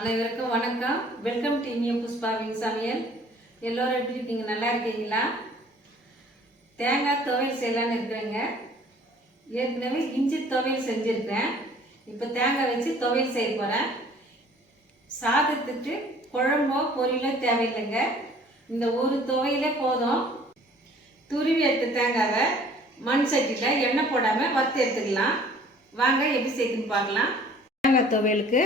அனைவருக்கும் வணக்கம். Welcome to இனிய புஷ்பாவின் சமையல். எல்லோரும் எப்படி இருக்கீங்க? நல்லா இருக்கீங்களா? தேங்காய் துவையல் செய்யலான்னு இருக்கிறேங்க. ஏற்கனவே இஞ்சி துவையல் செஞ்சுருக்கேன். இப்போ தேங்காய் வச்சு துவையல் செய்ய போகிறேன். சாதத்துக்கு குழம்போ பொரியலோ தேவையில்லைங்க. இந்த ஒரு துவையிலே போதும். துருவி எடுத்த தேங்காவை மண் சட்டியில் எண்ணெய் போடாமல் வறுத்து எடுத்துக்கலாம். வாங்க எப்படி செய்யுதுன்னு பார்க்கலாம். தேங்காய் துவையலுக்கு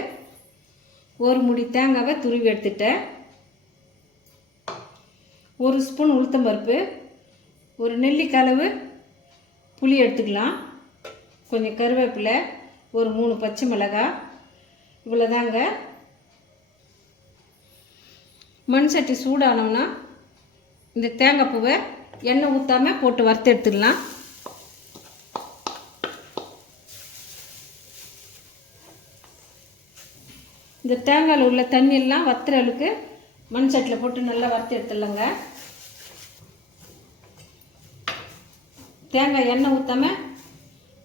ஒரு முடி தேங்காவை துருவி எடுத்துட்டேன். ஒரு ஸ்பூன் உளுத்தம்பருப்பு, ஒரு நெல்லிக்களவு புளி எடுத்துக்கலாம். கொஞ்சம் கருவேப்பிலை, ஒரு 3 பச்சை மிளகாய், இவ்வளோதாங்க. மண் சட்டி சூடானோம்னா இந்த தேங்காய் பூவை எண்ணெய் ஊற்றாமல் போட்டு வறுத்து எடுத்துடலாம். இந்த தேங்காயில் உள்ள தண்ணியெல்லாம் வத்துற அளவுக்கு மண் சட்டியில் போட்டு நல்லா வறுத்து எடுத்துடலாங்க. தேங்காய் எண்ணெய் ஊற்றாமல்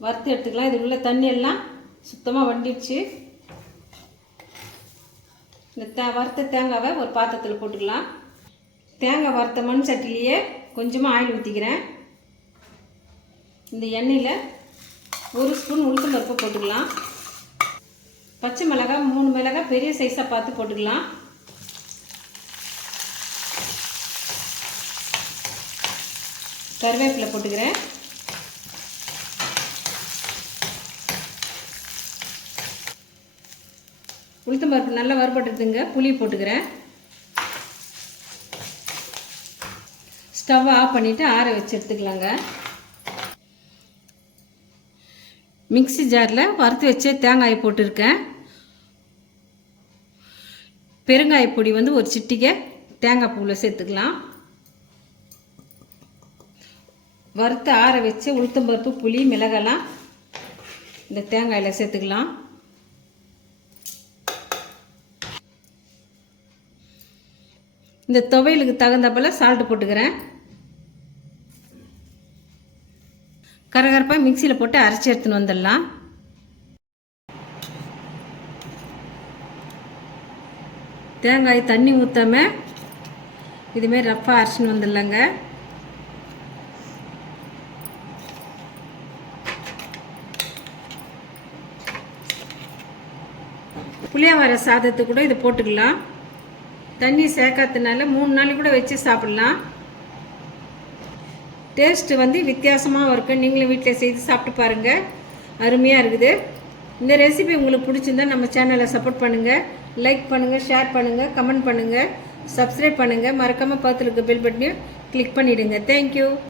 வறுத்து எடுத்துக்கலாம். இது உள்ள தண்ணியெல்லாம் சுத்தமாக வண்டிடுச்சு. இந்த வறுத்த தேங்காவை ஒரு பாத்திரத்தில் போட்டுக்கலாம். தேங்காய் வறுத்த மண் சட்டிலேயே கொஞ்சமாக ஆயில் ஊற்றிக்கிறேன். இந்த எண்ணெயில் ஒரு ஸ்பூன் உளுத்தம் பருப்பு போட்டுக்கலாம். பச்சை மிளகாய் 3 மிளகாய் பெரிய சைஸாக பார்த்து போட்டுக்கலாம். கருவேப்பிலை போட்டுக்கிறேன். உளுத்தம் பருப்பு நல்லா வறுபட்டுதுங்க. புளி போட்டுக்கிறேன். ஸ்டவ் ஆஃப் பண்ணிவிட்டு ஆற வச்சு எடுத்துக்கலாங்க. மிக்ஸி ஜாரில் வறுத்து வச்ச தேங்காயை போட்டிருக்கேன். பெருங்காய பொடி ஒரு சிட்டிகை தேங்காய் பூவில் சேர்த்துக்கலாம். வறுத்து ஆற வச்ச உளுத்தம்பருப்பு, புளி, மிளகாலாம் இந்த தேங்காயில் சேர்த்துக்கலாம். இந்த துவையலுக்கு தகுந்தப்பல சால்ட்டு போட்டுக்கிறேன். கரகரப்பாக மிக்சியில் போட்டு அரைச்சி எடுத்துன்னு வந்துடலாம். தேங்காய் தண்ணி ஊற்றாமல் இதுமாரி ரஃப்பாக அரைச்சின்னு வந்துடலாங்க. புளியாவரை சாதத்துக்கு கூட இதை போட்டுக்கலாம். தண்ணி சேர்க்காததுனால 3 நாளைக்கு கூட வச்சு சாப்பிட்லாம். டேஸ்ட்டு வித்தியாசமாக இருக்கும். நீங்களும் வீட்டில் செய்து சாப்பிட்டு பாருங்கள். அருமையாக இருக்குது. இந்த ரெசிபி உங்களுக்கு பிடிச்சிருந்தா நம்ம சேனலை சப்போர்ட் பண்ணுங்கள். லைக் பண்ணுங்கள், ஷேர் பண்ணுங்கள், கமெண்ட் பண்ணுங்கள், சப்ஸ்கிரைப் பண்ணுங்கள். மறக்காமல் பக்கத்தில் இருக்க பெல் பட்டனையும் கிளிக் பண்ணிவிடுங்க. தேங்க்யூ.